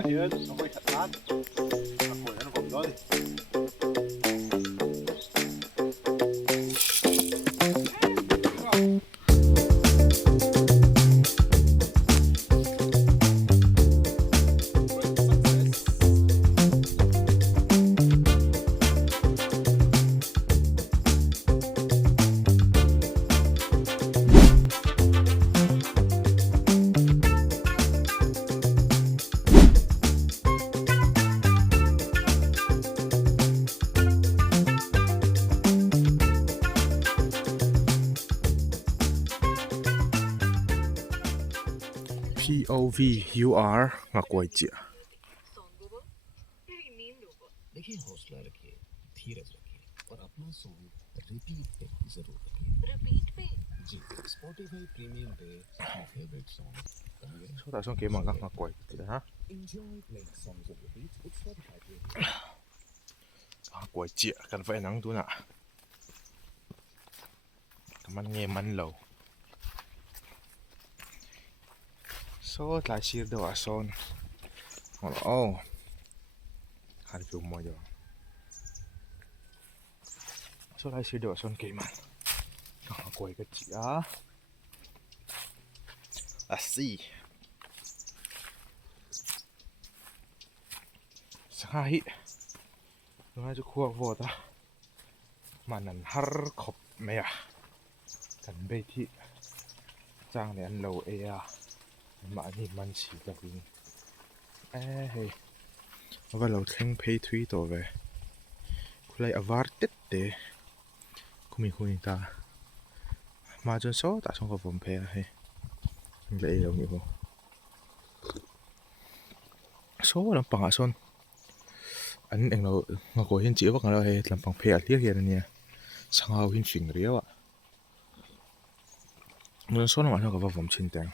Akhirnya sampai ketat, aku yang ngobrol. POV UR Nghakuai chiah देखिए हौसला रखिए धीरज रखिए और अपना सॉन्ग रिपीट पे जरूर रखिए जी स्पॉटिफाई प्रीमियम पे अपने favourite song so ta song ke ma Nghakuai chiah ha enjoy playing songs on repeat with Spotify Premium. Nghakuai chiah kan phải nắng tu naมันngheมันlâu so lại xịt đồ à son oh hai phiếu mua rồi so lại xịt đồ à son kì mà quay cái chị á à xì sai nó hay cho khua vô ta mà nắn har khop mày àกันไปที่จ้างเนี่ยอันเราเอะมาอันนี้มันสีกับลิงเฮ้ยว่าเราเท่งเพย์ทวีตัวเว้ยคุณเลยอวาร์ติดเดะคุณมีคุณตามาจนโซ่ตาช่องกับผมเพย์เฮ้ยเลยเราอยู่โซ่ลำปังอ่ะส่วนอันเองเราเราก็เห็นจีบว่าเราเฮ้ยลำปังเพย์เรียกอย่างนี้สังเอาหินฟิงเรียวอ่ะมันส่วนมากเราก็ว่าผมชินแต่ง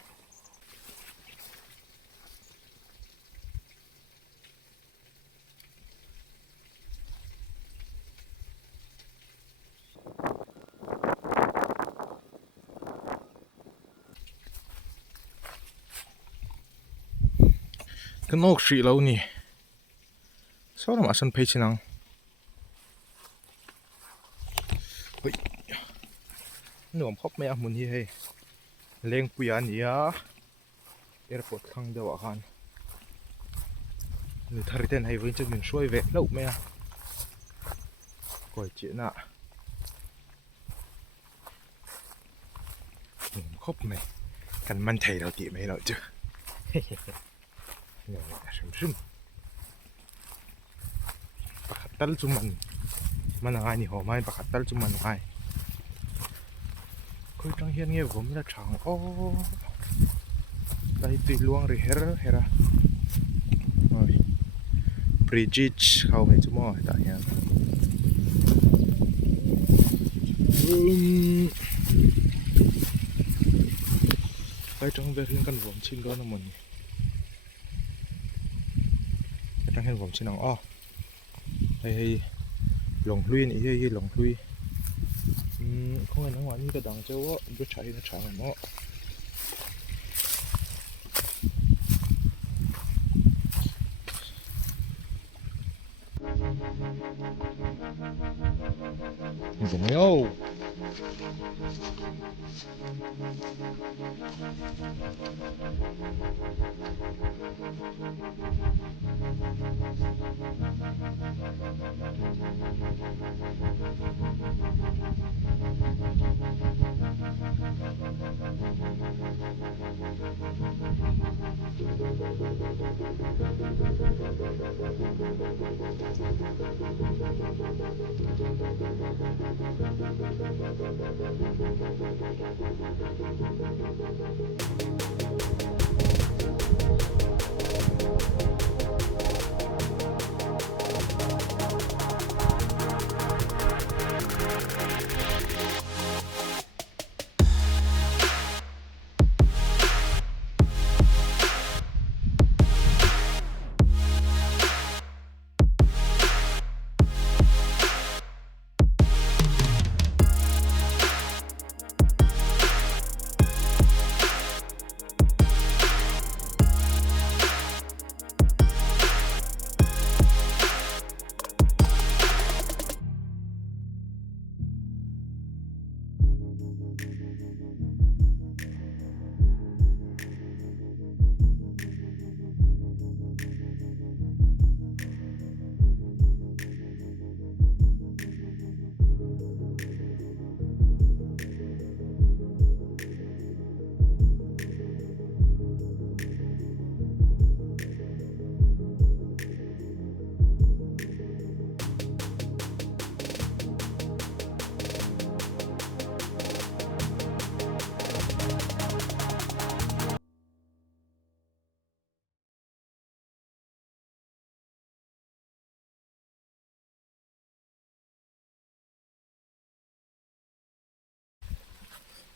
ก็นกสีเหล่านี้ส่วนมากส่วนเพชินังเฮ้ยหนุ่มพบไม่อามุนที่ให้เลี้ยงปุยอันนี้แอร์พอร์ตข้างเดียวกันหรือทาริเตนให้วิ่งจะมีช่วยเวะแล้วไหมอ่ะก็เจ๋งน่ะหนุ่มคบไหมกันมันไทยเราตีไหมเราเจอเนี่ยซึมปากตัลจุมันง่ายนี่หัวไม้ปากตัลจุมันง่ายคุยจังเฮียนเงี้ยผมจะช่างโอ้ไปตีลวงหรือเฮระบริดจ์เขาไม่จุ่มอ๋อแต่เนี่ยไปจังเบริงกันผมชินก็น้ำมันไปจังเห็นผมชินอ๋อให้หลงลุยนี่ให้หลงลุยkhông phải nói như cái đằng châu á, nó chạy nó Dần nhau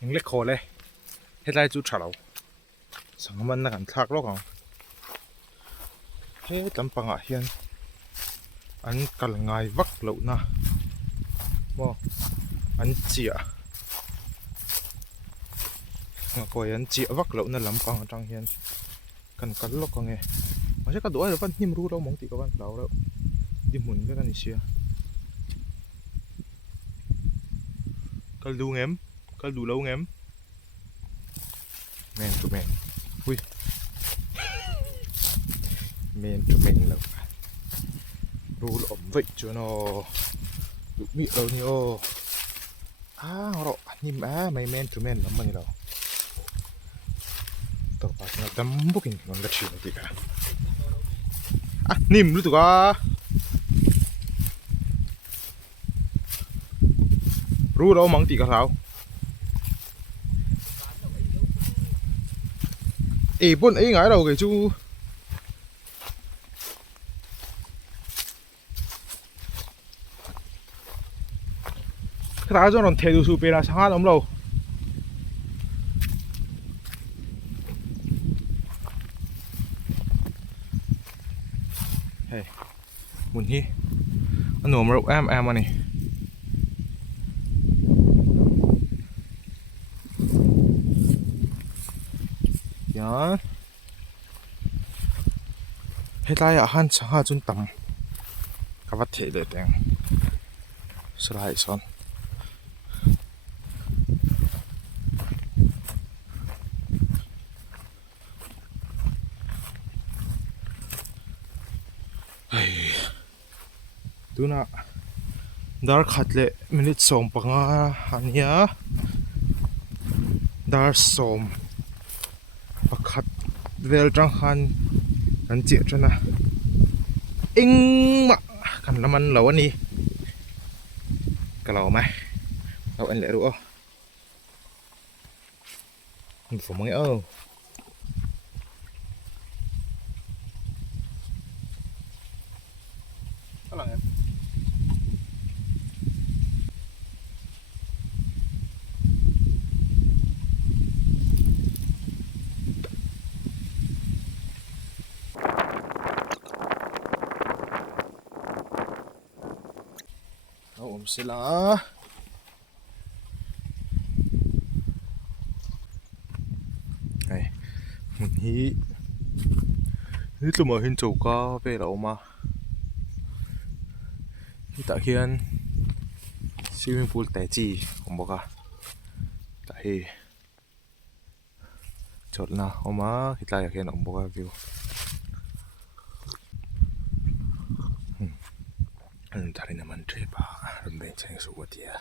ยังเล็กโคเลยให้ได้จุดฉลาสังมันนักการทักโลกอ่ะเฮ้ยลำปังอ่ะเฮียนอันกันง่ายวักเหล่านะบ่อันเจียNghakuaiอันเจียวักเหล่านั่นลำปังจังเฮียนกันโลกก็ไงไม่ใช่กระโดดหรือว่านิ่มรู้เรามองตีกับวันเราแล้วดิมุนก็กันอีเชียกันดูเงี้ยกันดูเราเงี้ยแมนตัวแมนอุ้ยแมนตัวแมนแล้วรู้หลอมไว้จนอ๋อดูมีเราเนี่ยอ๋อเรานิ่มไม่แมนตัวแมนแล้วมันเราต่อไปเราดำบุกินมันก็ชิลดีกันนิ่มรู้ตัวก็รู้เรามองตีกับเราบนไงเราcái chú cái đó cho nó thay đồ sụp là sáng lắm đâu hey muốn hi anh nổ mà em anh này nháให้ได้อาหารสังหารจนต่ำกับวัดเทเลยแตงสลายซ้อนดูนะดาร์ขัดเลยมินิทส่งปังอันนี้ดาร์ส่งปักขัดเวลจังหันกันเจียจนะอิงมากันน้ำมันเหลาอันนี้ก็เราไหมเราอันเหลือรู้อ่ะมันฝนมั้งอะไรเงี้ยผมเสร็จแล้วไอ้มันนี่ตัวมาเห็นจูก็ไปแล้วมาที่ตะเคียนซีมิพูลแต่จีผมบอกอะแต่เฮจดนะออกมาที่ตะเคียนผมบอกวิว다른 남은 트리바 룸베인 생수 어디야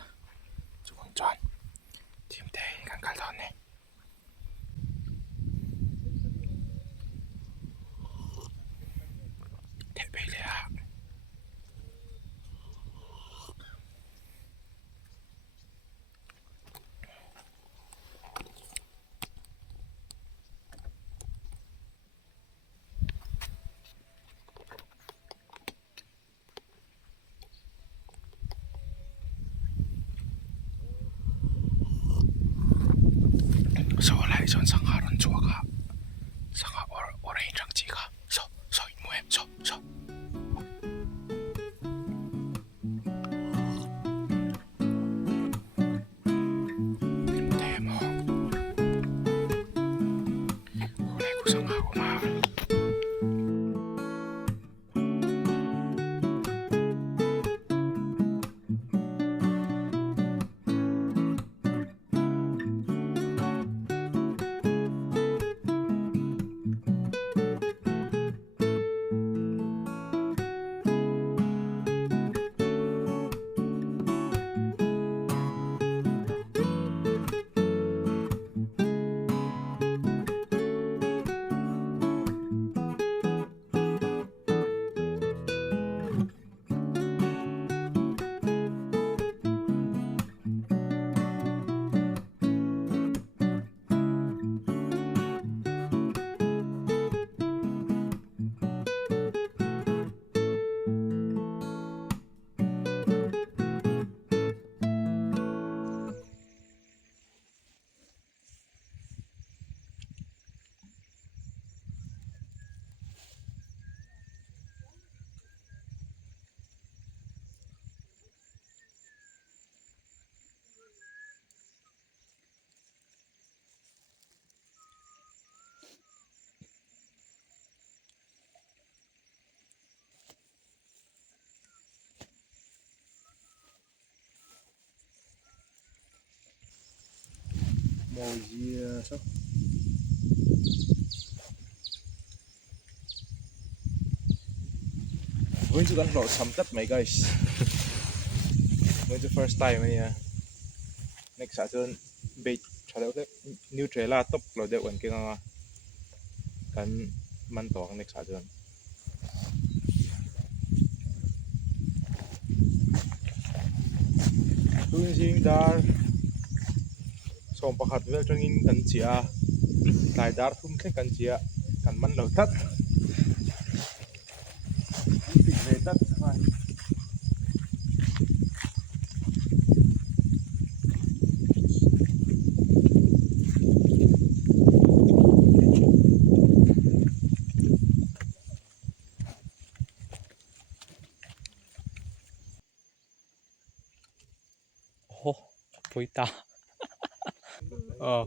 조금전 팀대 간갈더네 대베일이야 서울에 전 상하론 좋아가 상하 오레인 장지가 서 이모엠 서 대모 오래 구성하고 막 màu gì sao going to gắn lộ sắm tất mấy guys going to first time này next sa chun bait thalo le neutrala top lo de wan ke nga kan man to next sa chun tuin jing dar som pakhat vel tangin kan chia lai dar thum the kan chia kan man lo that Bị về tất thôi. 오, 보인다. 어.